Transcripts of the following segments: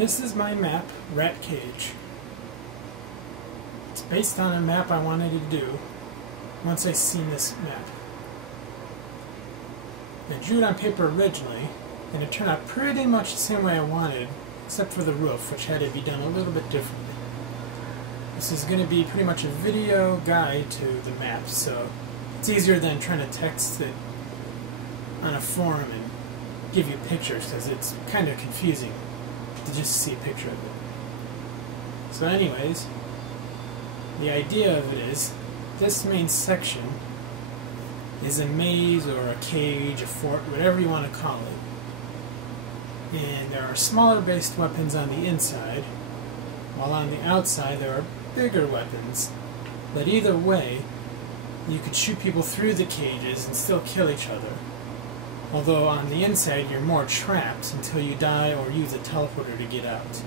This is my map, Rat Cage. It's based on a map I wanted to do once I seen this map. I drew it on paper originally, and it turned out pretty much the same way I wanted, except for the roof, which had to be done a little bit differently. This is going to be pretty much a video guide to the map, so it's easier than trying to text it on a forum and give you pictures, because it's kind of confusing to just see a picture of it. So anyways, the idea of it is, this main section is a maze or a cage, a fort, whatever you want to call it. And there are smaller based weapons on the inside, while on the outside there are bigger weapons. But either way, you could shoot people through the cages and still kill each other. Although on the inside you're more trapped until you die or use a teleporter to get out.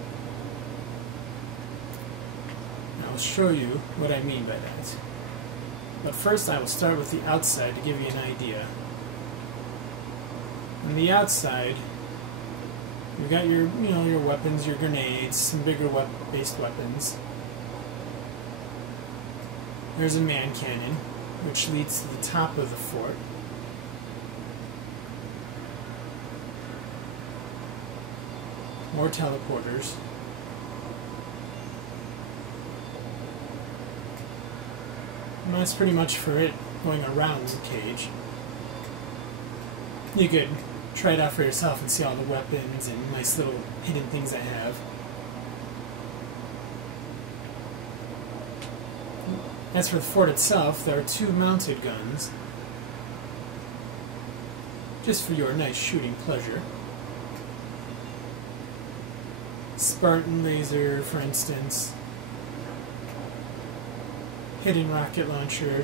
I'll show you what I mean by that. But first I will start with the outside to give you an idea. On the outside, you've got your, your weapons, your grenades, some bigger based weapons. There's a man cannon, which leads to the top of the fort. More teleporters. And that's pretty much for it going around the cage. You could try it out for yourself and see all the weapons and nice little hidden things I have. As for the fort itself, there are 2 mounted guns, just for your nice shooting pleasure. Spartan laser, for instance. Hidden rocket launcher.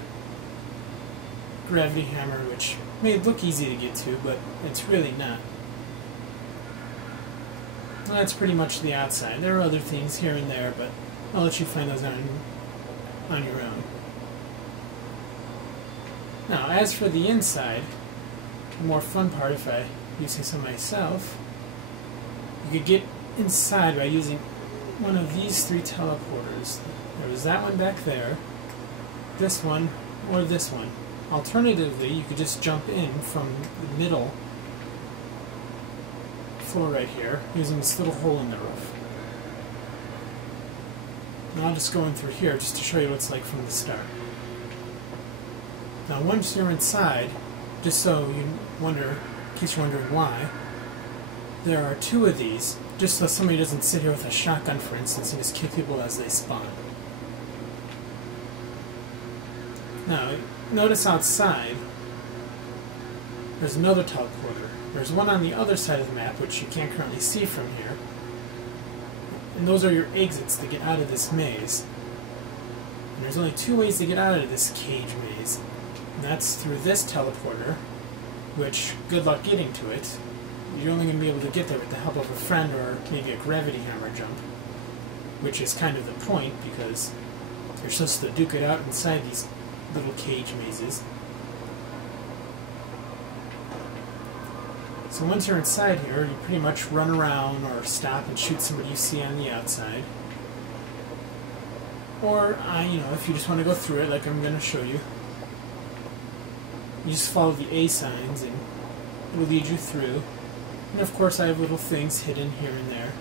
Gravity hammer, which may look easy to get to, but it's really not. Well, that's pretty much the outside. There are other things here and there, but I'll let you find those on your own. Now, as for the inside, the more fun part, if I do say so myself, you could get inside by using one of these 3 teleporters. There was that one back there, this one, or this one. Alternatively, you could just jump in from the middle floor right here, using this little hole in the roof. And I'll just go in through here just to show you what it's like from the start. Now once you're inside, just so you wonder, in case you're wondering why, there are 2 of these, just so somebody doesn't sit here with a shotgun, for instance, and just kill people as they spawn. Now, notice outside, there's another teleporter. There's one on the other side of the map, which you can't currently see from here. And those are your exits to get out of this maze. And there's only 2 ways to get out of this cage maze. And that's through this teleporter, which, good luck getting to it. You're only going to be able to get there with the help of a friend or maybe a gravity hammer jump, which is kind of the point, because you're supposed to duke it out inside these little cage mazes. So once you're inside here, you pretty much run around or stop and shoot somebody you see on the outside. Or, if you just want to go through it like I'm going to show you, you just follow the A signs and it will lead you through. And of course I have little things hidden here and there.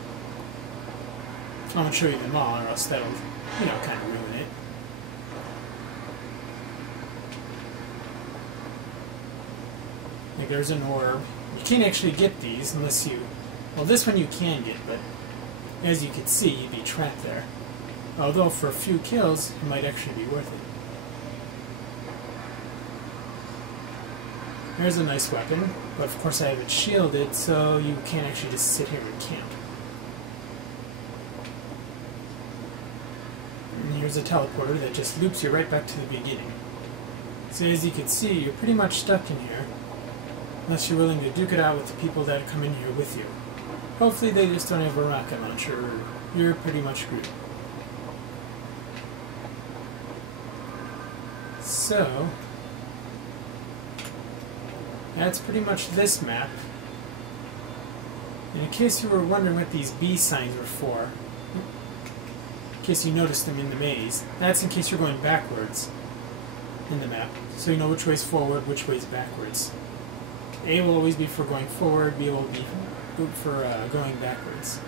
I won't show you them all, or else that'll, kind of ruin it. Like there's an orb. You can't actually get these unless you... Well, this one you can get, but as you can see, you'd be trapped there. Although for a few kills, it might actually be worth it. There's a nice weapon, but of course I have it shielded, so you can't actually just sit here and camp. And here's a teleporter that just loops you right back to the beginning. So as you can see, you're pretty much stuck in here, unless you're willing to duke it out with the people that come in here with you. Hopefully they just don't have a rocket launcher, or you're pretty much screwed. So, that's pretty much this map. And in case you were wondering what these B signs were for, in case you noticed them in the maze, that's in case you're going backwards in the map. So you know which way's forward, which way's backwards. A will always be for going forward, B will be for going backwards.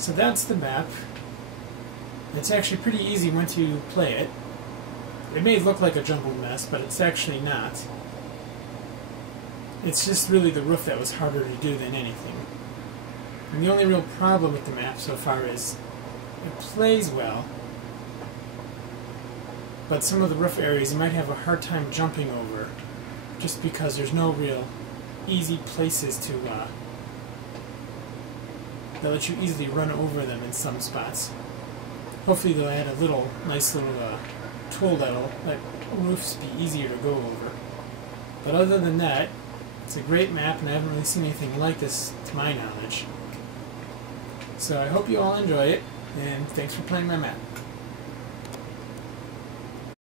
So that's the map. It's actually pretty easy once you play it. It may look like a jumbled mess, but it's actually not. It's just really the roof that was harder to do than anything. And the only real problem with the map so far is it plays well, but some of the roof areas you might have a hard time jumping over just because there's no real easy places to that let you easily run over them in some spots. Hopefully they'll add a nice little tool that'll let roofs be easier to go over. But other than that, it's a great map, and I haven't really seen anything like this to my knowledge. So I hope you all enjoy it, and thanks for playing my map.